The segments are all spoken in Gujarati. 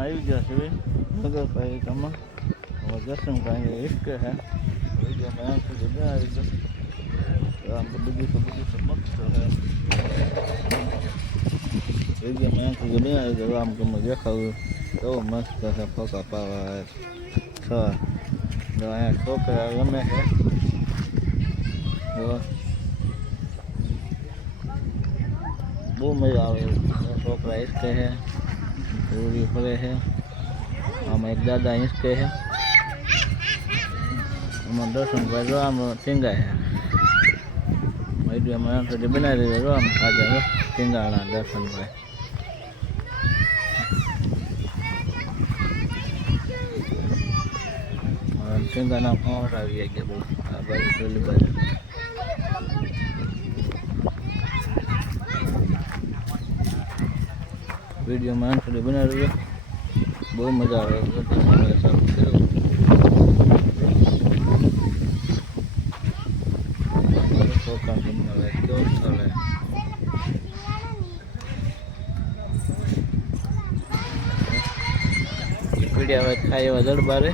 આવી ગયા છે નગરપાલિકામાં હવે દર્શન ભાઈ એક હે. વિડીયોમાં આમ સુધી બે આવી ગયો. આમ તો બીજું તો મસ્ત હે. વિડીયોમાં આમ સુધી બે આવી ગયો, આમ તમે દેખાવું કેવો મસ્ત છે ફોકા પાવા છોકરા રમે છે બહુ મજા આવે. છોકરા એક છે પૂરી ફરે છે આમાં એક દાદા હિંચકે છે આમાં દર્શનભાઈ જો, આમ ટીંગાય છે આમ સુધી બનાવી દીધો આમ ખાજા જો દર્શન ભાઈ ટીંગાના ફોર આવી ગયા બહુ આ બાજુ પેલી બાજુ. વિડીયોમાં અંત સુધી બનાવી બહુ મજા આવે. પીડ્યા હોય ખાય એવા જળ બારે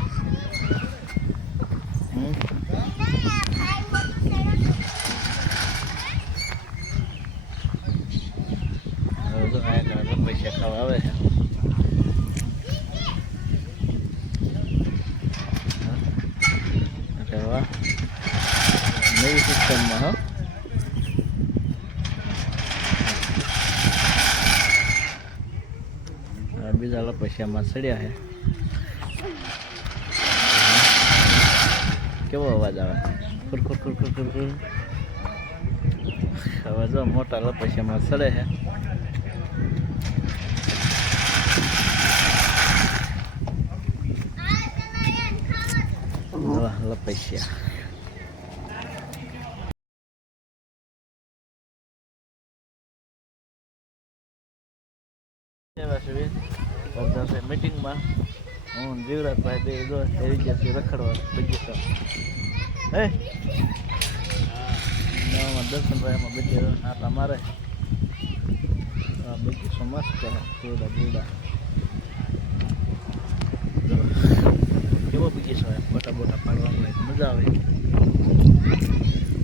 હવે પૈસા ખાવા આવે છે. નવી સિસ્ટમમાં, હા. બીજા પૈસામાં સડ્યા છે. કેવો અવાજ આવે? ખુર ખુર ખુર હવે મોટા પૈસામાં સડે છે. વાહ લપસ્યા મીટિંગમાં હું જીવરાજભાઈ બે જો એવી છે રખડવા બગીચા હે નવામાં દર્શનભાઈ એમાં બીજી આટલા મારે આ બગીચો મસ્ત છે જોડા બુડા જો, કેવો બગીચો હોય ફોટા બોટા પાડવામાં હોય મજા આવે.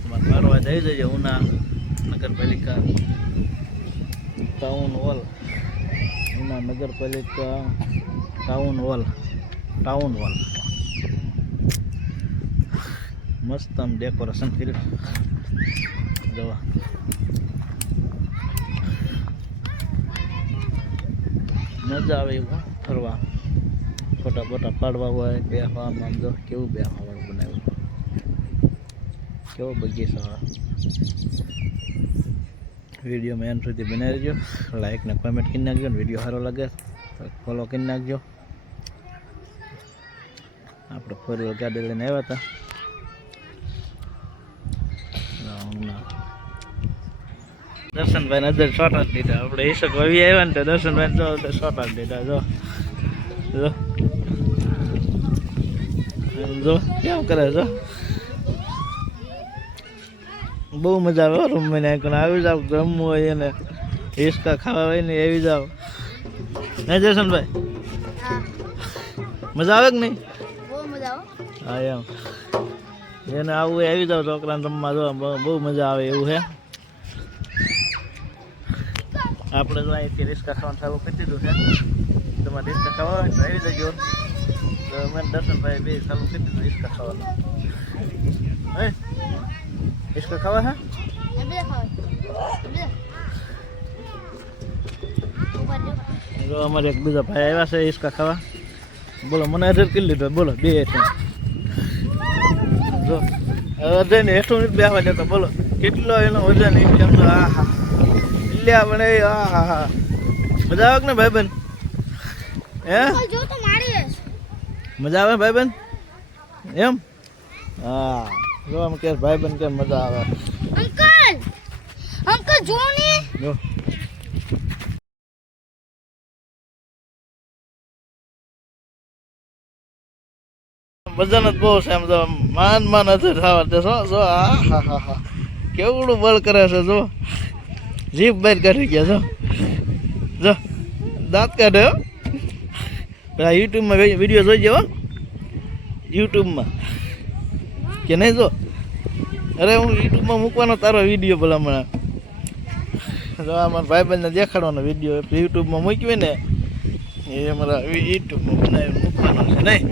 તમારે પાડવા જઈ જઈએ ઉના, નગરપાલિકા ટાઉન હોલ ઉના નગરપાલિકા ટાઉન હોલ ટાઉન હોલ મસ્ત આમ ડેકોરેશન કર્યું. જવા. મજા આવે એવું ફરવા. ફોટા ફોટા પાડવા હોય બેસવા આમ જો, કેવું વાળું બનાવ્યું? કેવો બગીચો વિડીયોમાં એન્ડ સુધી બનાવી દેજો. લાઇક ને કોમેન્ટ કરી નાખજો ને વીડિયો સારો લાગે તો ફોલો કરી નાખજો. આપણે ફોર વ્હીલર ગાડી લઈને આવ્યા હતા. દર્શનભાઈ ને અંદર શોર્ટ જ દીધા. આપણે ઈશક આવી આવ્યા ને તો દર્શનભાઈ જો શોર્ટ જ દીધા. જો. જો. જો કેમ કરે જો બહુ મજા આવે રૂમ મને આવી જાવ રમવું હોય એને હિસ્કા ખાવા હોય ને એવી જાવ. નહીં જયસનભાઈ મજા આવે કે નહીં? હા એમ. એને આવું આવી જાવ છોકરાને રમવા જો બહુ મજા આવે એવું હે. આપણે તો અહીંથી રિસ્કા ખાવાનું ચાલુ કરી દીધું છે. તમારે રિસ્કા ખાવા હોય તો આવી જજો. તો મેં દર્શનભાઈ બે ચાલુ કરી દીધું રિસ્કા ખાવાનું. હે? રિસ્કા ખાવા હે? જો અમારે એક બીજા ભાઈ આવ્યા છે હિસકા ખાવા. બોલો, મને અધર કરી લીધો, બોલો, બે જો અધર ને હેઠું નથી બેસવા જતો બોલો, કેટલો એનો વજન એમ તો આ હા. લ્યા પણ એ, આ હા હા બધા ને હે જો તો મારી મજા આવે ભાઈબંધ? એમ? હા જો આમ કે ભાઈ બેન કેમ મજા આવે. અંકલ! અંકલ જો ને. જો. વજન જ બહુ છે એમ તો. માન માન નથી થવા દે. જો જો આ હા હા હા. કેવડું બળ કરે છે જો. જીભ બહાર કાઢી ગયા જો. જો. દાંત કાઢે આ યુટ્યુબમાં વીડિયો જોઈ હો. યુટ્યુબમાં. કે નહીં જો? અરે હું યુટ્યુબમાં મૂકવાનો તારો વીડિયો ભલામણ જો અમારા મારા ભાઈબંધને દેખાડવાનો વીડિયો. યુટ્યુબમાં મૂક્યો ને, એ અમારા યુટ્યુબમાં મૂકવાનો છે, નહીં?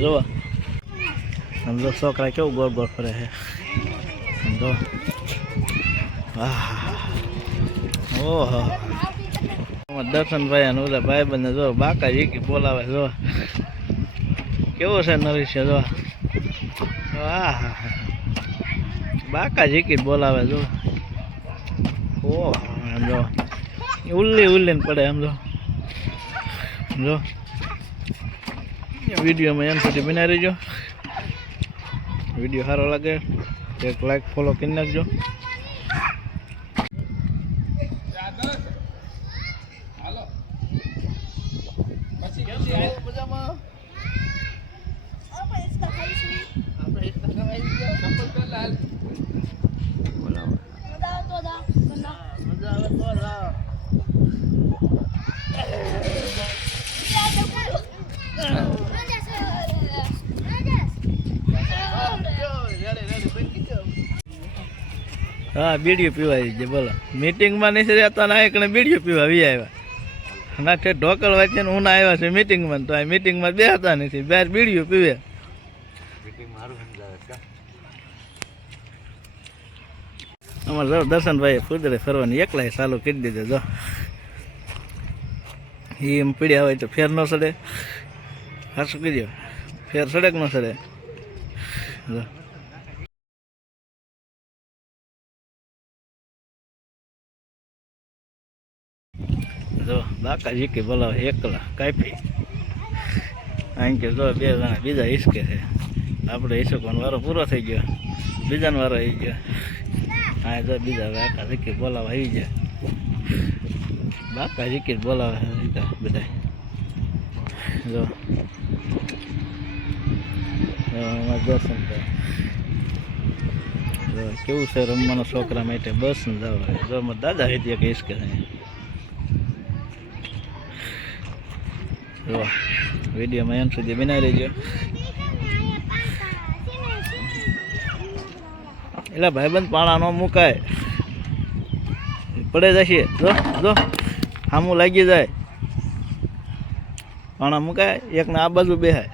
જોવા સમજો છોકરા કેવું ગોળ ગોળ ફરે છે. સમજો હા ઓહો. આમાં દર્શનભાઈ અને ઓલા ભાઈબંધને જો બાકા જીકી બોલાવે જો. કેવો છે નરેશ જો. હા બાકા જીકી બોલાવે જો. ઓહ આમ જો. ઉલ્લી ને પડે આમ જો. જો. વિડીયોમાં એમ સુધી બનાવી રહેજો. વીડિયો સારો લાગે, એક લાઈક ફોલો કરી નાખજો. હા, બીડીઓ પીવાય છે, બોલો. મીટિંગમાં નહીં રહેતા ના એકને બીડીઓ પીવા? વી આવ્યા. ના છે ઢોકળ વાંચે હું ના આવ્યા છે મીટિંગમાં તો આ મીટિંગમાં બેહતા નથી, બહાર બીડીઓ પીવે. અમારે દર્શનભાઈ કુદરે ફરવાની એકલાય ચાલુ કરી દીધું, જો. એમ પીડ્યા હોય તો ફેર ન સડે. હાશું કીધું? ફેર સડે કે ન સડે. જો. જો બાકા જીકી બોલાવે એકલા કાપી અહીં કે જો, બે જણા, બીજા હિસકે છે. આપણે હિસકવાનો વારો પૂરો થઈ ગયો. બીજાનો વારો આવી ગયો. હા, તો બીજા બાકા જીકી બોલાવા આવી જાય બાકા જ બોલાવે બધા જો. દર્શન કેવું છે રમવાનો છોકરા માટે? બસ ને જવા. જો, અમારા દાદા હેતી કે હિસકે છે જો, વિડીયોમાં એમ સુધી બનાવી રહેજો. એટલે ભાઈબંધ પાણા ન મુકાય. પડે જશે. જો જો. સામું લાગી જાય. પાણા મુકાય, એકને આ બાજુ બેહાય.